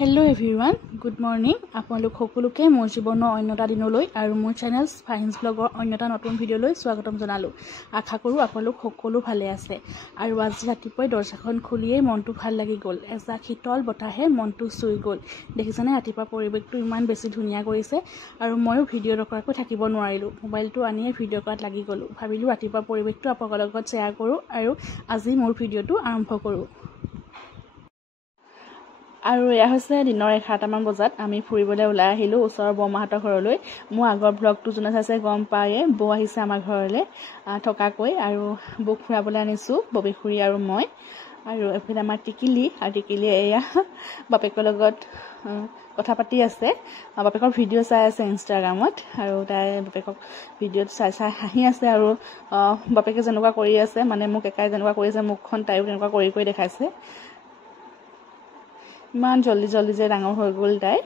Hello everyone, good morning. আপোনালোক সকলোকে মোৰ জীৱনৰ অন্যটা দিনলৈ আৰু মোৰ চেনেল ফাইন্স ব্লগৰ অন্যটা নতুন ভিডিঅ'লৈ স্বাগতম জনালো। আশা কৰো আপোনালোক সকলো ভালে আছে আৰু আজি ৰাতিপুৱাই দৰ্জাখন খুলিয়েই মনটো ভাল লাগি গ'ল। এজাক শীতল বতাহে মনটো চুই গ'ল। দেখিছানে ৰাতিপুৱা পৰিৱেশটো ইমান বেছি ধুনীয়া কৰিছে আৰু ময়ো ভিডিঅ' নকৰাকৈ থাকিব নোৱাৰিলো। মোবাইলটো আনিয়ে ভিডিঅ' কৰাত লাগি গ'লো। ভাবিলো ৰাতিপুৱা পৰিৱেশটো আপোনালোকৰ লগত শ্বেয়াৰ কৰো আৰু আজি মোৰ ভিডিঅ'টো আৰম্ভ কৰো। আৰু এয়া হৈছে দিনৰ 11মান বজাত আমি ফুৰিবলৈ ওলাই আহিলো ওচৰৰ বৰমাহঁতৰ ঘৰলৈ। মোৰ আগৰ ব্লগটো যোনে চাইছে গম পায়ে, বৌ আহিছে আমাৰ ঘৰলৈ থকাকৈ আৰু বৌক ফুৰাবলৈ আনিছো, ববী খুৰী আৰু মই। আৰু এফালে আমাৰ টিকিলি, আৰু টিকিলি এয়া বাপেকৰ লগত কথা পাতি আছে। বাপেকৰ ভিডিঅ' চাই আছে ইনষ্টাগ্ৰামত আৰু তাই বাপেকক ভিডিঅ'ত চাই হাঁহি আছে আৰু বাপেকে যেনেকুৱা কৰি আছে, মানে মোক একাই যেনেকুৱা কৰিছে মুখখন তাইও তেনেকুৱা কৰি দেখাইছে। ইমান জল্দি যে ডাঙৰ হৈ গ'ল তাই।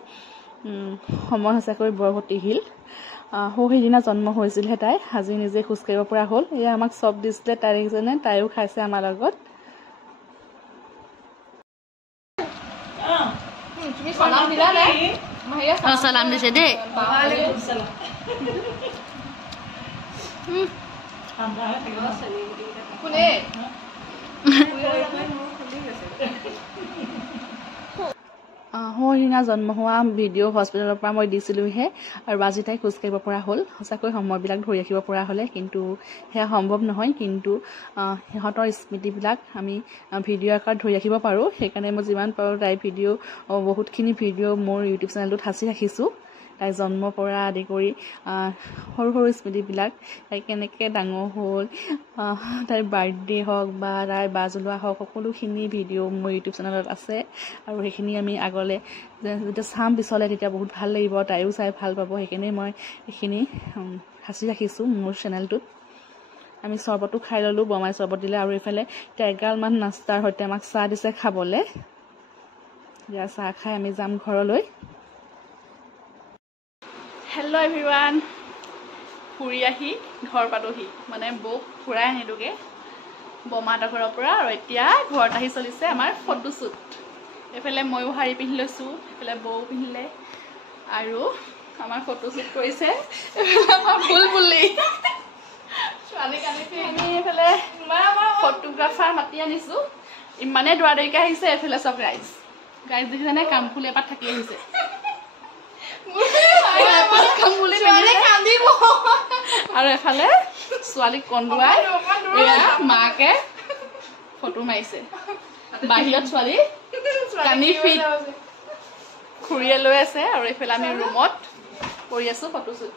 সময় সঁচাকৈ বৰ গতিশীল। সেইদিনা জন্ম হৈছিলহে তাই, আজি নিজে খোজকাঢ়িব পৰা হ'ল। এয়া আমাক চব দিছিলে, তাই দেখিছেনে, তাইও খাইছে আমাৰ লগত। চালাম দিছে দেই। সেইদিনা জন্ম হোৱা ভিডিঅ' হস্পিটেলৰ পৰা মই দিছিলোহে আৰু আজি তাই খোজকাঢ়িব পৰা হ'ল। সঁচাকৈ সময়বিলাক ধৰি ৰাখিব পৰা হ'লে, কিন্তু সেয়া সম্ভৱ নহয়। কিন্তু সিহঁতৰ স্মৃতিবিলাক আমি ভিডিঅ' আকাৰত ধৰি ৰাখিব পাৰোঁ। সেইকাৰণে মই যিমান পাৰোঁ তাইৰ ভিডিঅ' বহুতখিনি ভিডিঅ' মোৰ ইউটিউব চেনেলটোত সাঁচি ৰাখিছোঁ। তাই জন্মৰ পৰা আদি কৰি সৰু স্মৃতিবিলাক, তাই কেনেকৈ ডাঙৰ হ'ল, তাইৰ বাৰ্থডে হওক বা তাইৰ বাজ ওলোৱা হওক, সকলোখিনি ভিডিঅ' মোৰ ইউটিউব চেনেলত আছে। আৰু সেইখিনি আমি আগলৈ যেতিয়া চাম পিছলৈ তেতিয়া বহুত ভাল লাগিব, তাইও চাই ভাল পাব। সেইকাৰণে মই এইখিনি সাঁচি ৰাখিছোঁ মোৰ চেনেলটোত। আমি চৰ্বতো খাই ল'লোঁ, বমাই চৰ্বত দিলে আৰু এইফালে এতিয়া এগালমান নাস্তাৰ সৈতে আমাক চাহ দিছে খাবলৈ। এতিয়া চাহ খাই আমি যাম ঘৰলৈ। হেল্ল' এভৰিৱান, ফুৰি আহি ঘৰ পালোহি, মানে বৌক ফুৰাই আনিলোগৈ বৰমাহঁতৰ ঘৰৰ পৰা। আৰু এতিয়া ঘৰত আহি চলিছে আমাৰ ফটোশ্বুট। এইফালে ময়ো শাৰী পিন্ধি লৈছোঁ, এইফালে বৌ পিন্ধিলে আৰু আমাৰ ফটোশ্বুট কৰিছে এইফালে আমাৰ বুলবুলি ছোৱালীক আনি আমি এইফালে ফটোগ্ৰাফাৰ মাতি আনিছোঁ। ইমানেই দৌৰা-দৌৰিকৈ আহিছে। এইফালে চব ৰাইজ দেখিছেনে, কামফুলি এপাত থাকি আহিছে। আৰু এফালে ছোৱালীক কন্দুৱাই মাকে ফটো মাৰিছে বাহিৰত। ছোৱালী কান্দি ফিট খুৰীয়ে লৈ আছে আৰু এইফালে আমি ৰুমত কৰি আছো ফটোশ্বুট,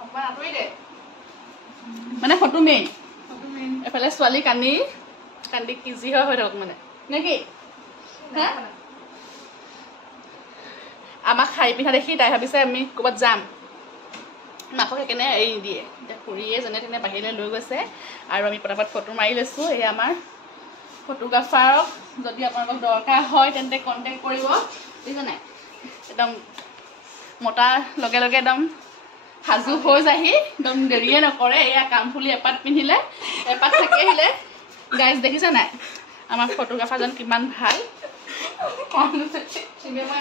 মানে ফটো মেইন। এফালে ছোৱালী কান্দি কিজি হৈ থাকক মানে নেকি। আমাক শাৰী পিন্ধা দেখি তাই ভাবিছে আমি ক'ৰবাত যাম, মাকক সেইকাৰণে এৰি নিদিয়ে। এতিয়া খুৰীয়ে যেনে তেনে বাহিৰলৈ লৈ গৈছে আৰু আমি পটাপট ফটো মাৰি লৈছোঁ। এই আমাৰ ফটোগ্ৰাফাৰক যদি আপোনালোকক দৰকাৰ হয় তেন্তে কণ্টেক্ট কৰিব, বুজিছে নাই। একদম মতাৰ লগে লগে একদম সাজু হৈ যায়হি, একদম দেৰিয়ে নকৰে। এয়া কামফুলি এপাত পিন্ধিলে, এপাত থাকি আহিলে। গাইজ দেখিছে নাই আমাৰ ফটোগ্ৰাফাৰজন কিমান ভাল।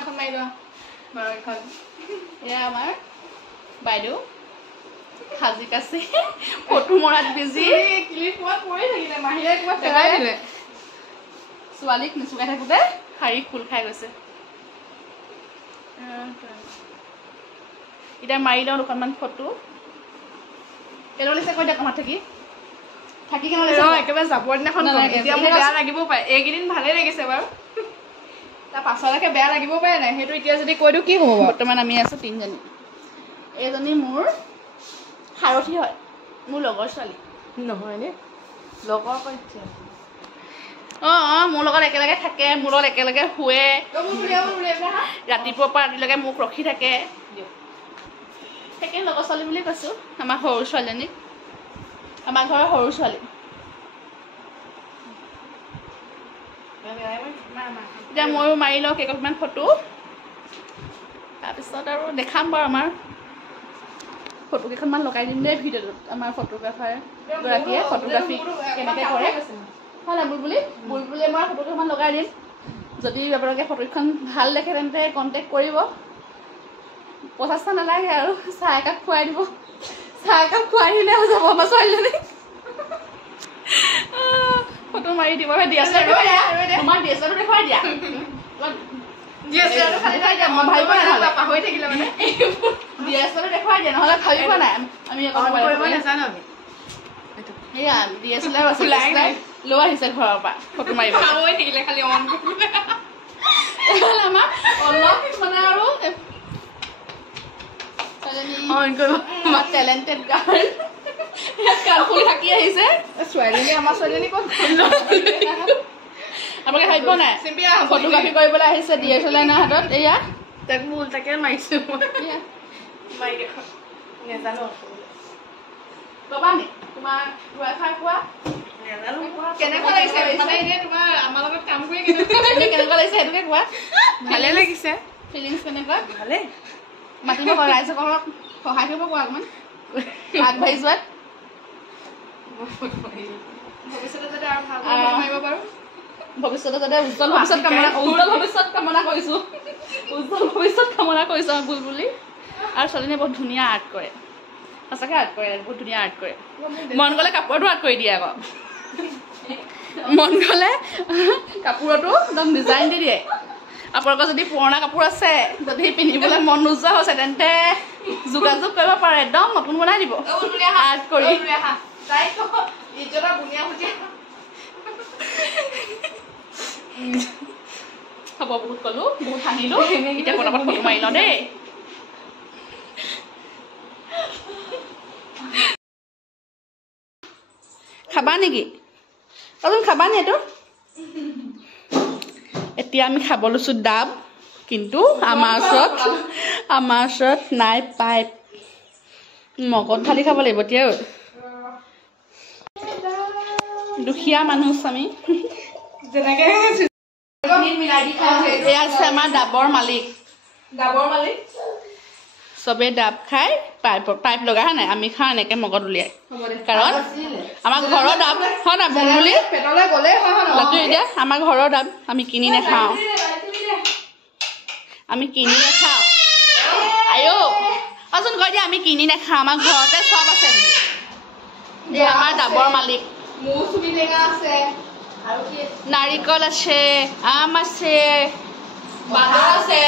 এখন মাৰি লোৱা বাৰু এখন। এয়া আমাৰ বাইদেউ সাজি কাচি ফটো মৰাত বিজি। ছোৱালীক নিচুকাই থাকোঁতে শাৰী খোল খাই গৈছে। এতিয়া মাৰি লওঁ দুখনমান ফটো। কেনে লাগিছে কৈ দিয়া, কমাত থাকি কেনে লাগিছে? একেবাৰে যাবৰ দিনাখন এতিয়া মোৰ বেয়া লাগিবও পাৰে। এইকেইদিন ভালেই লাগিছে বাৰু, তাৰ পাছলৈকে বেয়া লাগিবও পাৰে নাই, সেইটো এতিয়া যদি কৈ দিওঁ কি হ'ব। বৰ্তমান আমি আছোঁ 3জনী। এইজনী মোৰ সাৰথি হয়, মোৰ লগৰ ছোৱালী নহয় নে, লগৰ মোৰ লগত একেলগে থাকে, মোৰ লগত একেলগে শুৱে, ৰাতিপুৱাৰ পৰা ৰাতিলৈকে মোক ৰখি থাকে। সেইকাৰণে লগৰ ছোৱালী বুলি কৈছোঁ। আমাৰ সৰু ছোৱালীজনীক, আমাৰ ঘৰৰ সৰু ছোৱালী। এতিয়া ময়ো মাৰি লওঁ কেইকপিমান ফটো, তাৰপিছত আৰু দেখাম বাৰু আমাৰ ফটো কেইখনমান লগাই দিম দেই ভিডিঅ'টোত। আমাৰ ফটোগ্ৰাফাৰ গৰাকীয়ে ফটোগ্ৰাফী কেনেকৈ কৰে হয় নাই বুলবুলিয়ে মই ফটো কেইখনমান লগাই দিম। যদি আপোনালোকে ফটোখন ভাল দেখে তেন্তে কণ্টেক্ট কৰিব 50টা নালাগে আৰু চাহ একাপ খুৱাই দিব চাহ একাপ খুৱাই দিলে হৈ যাব আমাৰ ছোৱালীজনী ফটো মাৰি দিব তোমাৰ ডিএছএলআৰটো দেখুৱাই দিয়া ডিএছএলআৰটো খালি খাই দিয়া মই ভাবিব নাই পাহৰি থাকিলে মানে ডিএছএলআৰটো দেখুৱাই দিয়া নহ'লে ভাবিব নাই আমি কৰিব নাজানো আমি এয়া ডিএছএলআৰ আছে লৈ আহিছে ঘৰৰ পৰা ফটো মাৰিব পাহৰি থাকিলে খালি অন আমাৰ অলপ মানে আৰু টেলেণ্টেড গাৰ্ল কালফুল থাকি আহিছে ছোৱালীজনী আমাৰ ছোৱালীজনী ক'ত আপোনালোকে ভাবিব নাই ফটোগ্ৰাফী কৰিবলৈ আহিছে ডিএছএলআৰ হাতত এয়া তাক মোৰ উল্টাকে মাৰিছো নেজানো কবা নি তোমাৰ ৱাইফাই কোৱা কেনেকুৱা লাগিছে মানে এনে তোমাৰ আমাৰ লগত কাম কৰি কেনেকুৱা লাগিছে সেইটোকে কোৱা ভালে লাগিছে ফিলিংছ কেনেকুৱা ভালে মাতিব ৰাইজসকলক সহায় কৰিব কোৱা অকণমান আগবাঢ়ি যোৱাত ভৱিষ্যতে যাতে আৰু ভাল মাৰিব পাৰোঁ ভৱিষ্যতে যাতে উজ্জ্বল ভৱিষ্যত কামনা কৰিছোঁ আমাৰ বুলবুলি আৰু ছোৱালীজনীয়ে বহুত ধুনীয়া আৰ্ট কৰে সঁচাকৈ আৰ্ট কৰে বহুত ধুনীয়া আৰ্ট কৰে মন গ'লে কাপোৰতো আৰ্ট কৰি দিয়ে আকৌ মন গ'লে কাপোৰতো একদম ডিজাইন দি দিয়ে আপোনালোকৰ যদি পুৰণা কাপোৰ আছে যদি পিন্ধিবলৈ মন নোযোৱা হৈছে তেন্তে যোগাযোগ কৰিব পাৰে একদম নতুন বনাই দিব আৰ্ট কৰি হ'ব বহুত ক'লো বহুত হাঁহিলোঁ এতিয়া পটাপট ফটো মাৰি লওঁ দেই খাবা নেকি অচোন খাবা নি এইটো এতিয়া আমি খাব লৈছোঁ ডাব কিন্তু আমাৰ ওচৰত নাই পাইপ মগত ঢালি খাব লাগিব এতিয়া দুখীয়া মানুহ আমি যেনেকৈ এয়া আছে আমাৰ ডাবৰ মালিক চবেই ডাব খাই পাইপ লগাই হয় নাই আমি খাওঁ এনেকৈ মগত উলিয়াই কাৰণ আমাৰ ঘৰৰ ডাব হয় নাই বুলবুলি এতিয়া আমাৰ ঘৰৰ ডাব আমি কিনি নাখাওঁ আইঅ অচোন কৈ দিয়া আমি কিনি নাখাওঁ আমাৰ ঘৰতে চব আছে এই আমাৰ ডাবৰ মালিক নাৰিকল আছে আম আছে বাঁদৰ আছে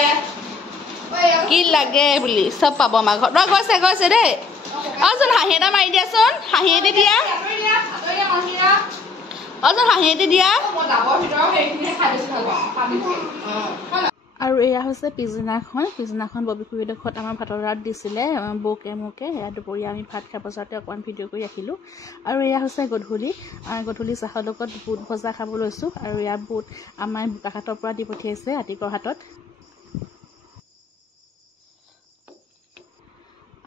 কি লাগে বুলি চব পাব আমাৰ ঘৰত গৈছে দেই অচোন হাঁহি এটা মাৰি দিয়াচোন হাঁহি এটি দিয়া অচোন হাঁহি এটি দিয়া আৰু এয়া হৈছে পিছদিনাখন ববী খুৰীডোখৰত আমাৰ ভাতৰ ৰাত দিছিলে বৌকে মোকে এয়া দুপৰীয়া আমি ভাত খাব যাওঁতে অকণমান ভিডিঅ' কৰি ৰাখিলোঁ আৰু এয়া হৈছে গধূলি চাহৰ লগত বুট ভজা খাব লৈছোঁ আৰু এয়া বুট আমাৰ বোকাখাটৰ পৰা দি পঠিয়াইছে আতিকৰ হাতত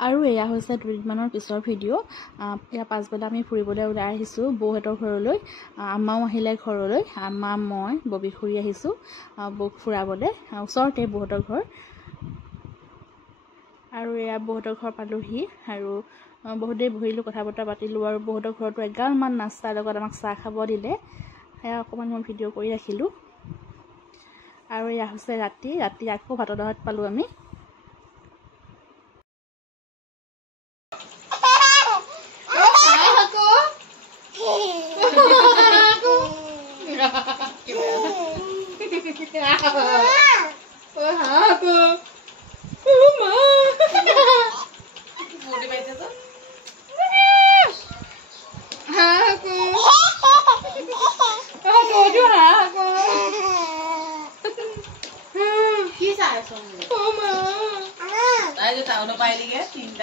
আৰু এয়া হৈছে দুদিনমানৰ পিছৰ ভিডিঅ' এয়া পাছবেলা আমি ফুৰিবলৈ ওলাই আহিছোঁ বৌহঁতৰ ঘৰলৈ আম্মাও আহিলে ঘৰলৈ আম্মা মই ববী খুৰী আহিছোঁ বৌক ফুৰাবলৈ ওচৰতে বৌহঁতৰ ঘৰ আৰু এয়া বৌহঁতৰ ঘৰ পালোহি আৰু বহুত দেৰি বহিলোঁ কথা বতৰা পাতিলোঁ আৰু বৌহঁতৰ ঘৰতো এগালমান নাস্তাৰ লগত আমাক চাহ খাব দিলে সেয়া অকণমান মই ভিডিঅ' কৰি ৰাখিলোঁ আৰু এয়া হৈছে ৰাতি আকৌ ভাতৰ লগত পালোঁ আমি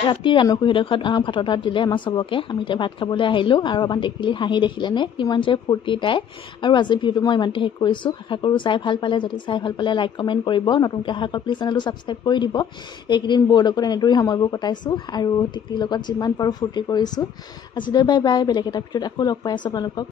ৰাতি ৰাণুখুৰীডোখৰত ভাতৰ ভাত দিলে আমাৰ চবকে আমি এতিয়া ভাত খাবলৈ আহিলোঁ আৰু আমাৰ টেকেলি হাঁহি দেখিলেনে কিমান যে ফূৰ্তি তাই আৰু আজি ভিডিঅ'টো মই ইমানতে শেষ কৰিছোঁ আশা কৰোঁ চাই ভাল পালে যদি চাই ভাল পালে লাইক কমেণ্ট কৰিব নতুনকৈ অহা প্লিজ চেনেলটো ছাবস্ক্ৰাইব কৰি দিব এইকেইদিন বৌৰ লগত এনেদৰেই সময়বোৰ কটাইছোঁ আৰু টেকেলিৰ লগত যিমান পাৰোঁ ফূৰ্তি কৰিছোঁ আজিলৈ বাই বাই বেলেগ এটা ভিডিঅ'ত আকৌ লগ পাই আছোঁ আপোনালোকক